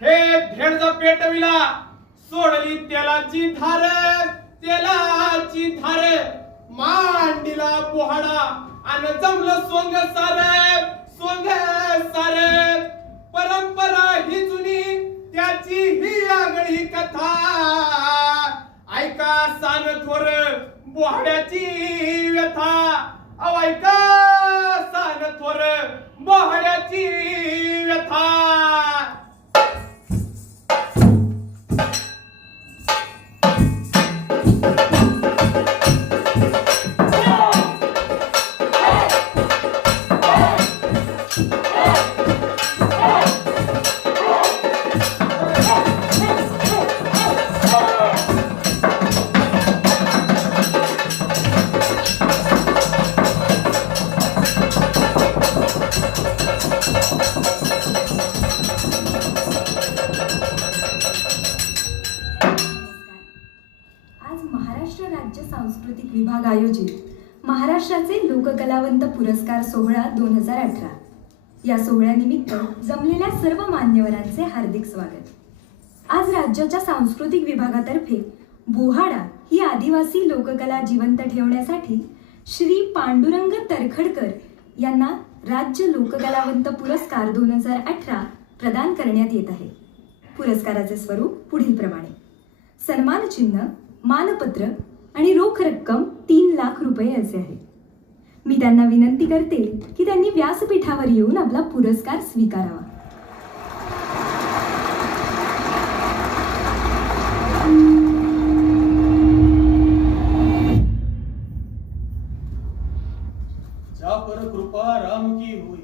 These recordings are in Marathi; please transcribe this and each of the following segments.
हे धेडजा पेटविला सोडली तेलाची धार, तेलाची धार मांडीला पोहाडा आणि जमलं सोंग सारे, सोंग सारे. परंपरा ही जुनी त्याची ही आगळी कथा, ऐका सान थोर बोहाड्याची व्यथा. अहो ऐका सान थोर बोहाड्याची व्यथा. राज्य सांस्कृतिक विभाग आयोजित महाराष्ट्राचे लोककलावंत पुरस्कार सोहळा 2018 या सोहळ्यानिमित्त जमलेल्या सर्व मान्यवरांचे हार्दिक स्वागत. आज राज्याच्या सांस्कृतिक विभागातर्फे बोहाडा ही आदिवासी लोककला जिवंत ठेवण्यासाठी श्री पांडुरंग तरखडकर यांना राज्य लोककलावंत पुरस्कार 2018 प्रदान करण्यात येत आहे. पुरस्काराचे स्वरूप पुढील प्रमाणे: सन्मान चिन्ह, मानपत्र आणि रोख रक्कम 3 लाख रुपये असे आहे. मी त्यांना विनंती करते की त्यांनी व्यासपीठावर येऊन आपला पुरस्कार स्वीकारावा. जा पर कृपा राम की हुई,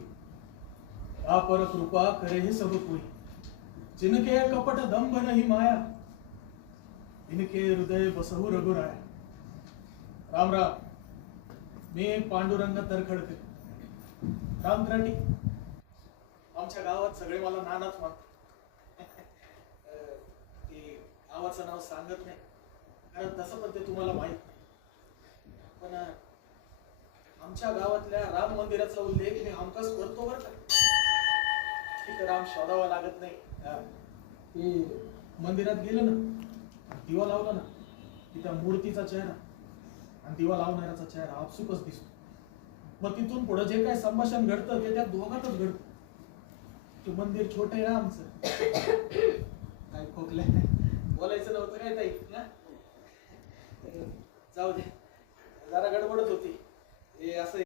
जा पर कृपा करे ही सब कोई. जिनके कपट दंभ नहीं माया, इनके हृदय बसहु रघुराया. राम राम. मी पांडुरंग तरखडकर, रामक्रांती. आमच्या गावात सगळे मला नानाच म्हणतात. ते गावाचं नाव सांगत नाही कारण तसं पण ते तुम्हाला माहित नाही. पण आमच्या गावातल्या राम मंदिराचा उल्लेख मी हमखास करतो बरं का. तिथं राम शोधावा लागत नाही. मंदिरात गेलं ना, दिवा लावला ना, तिथं मूर्तीचा चेहरा आणि दिवा लावणाऱ्याचा चेहरा आपसुकच दिसतो. मग तिथून पुढे जे काय संभाषण घडतं ते त्या दोघातच घडतं. ते मंदिर छोटं आहे ना आमचं. काय खोकलंय, बोलायचं नव्हतं काय ताई? जाऊ दे, जरा गडबडच होती. हे असं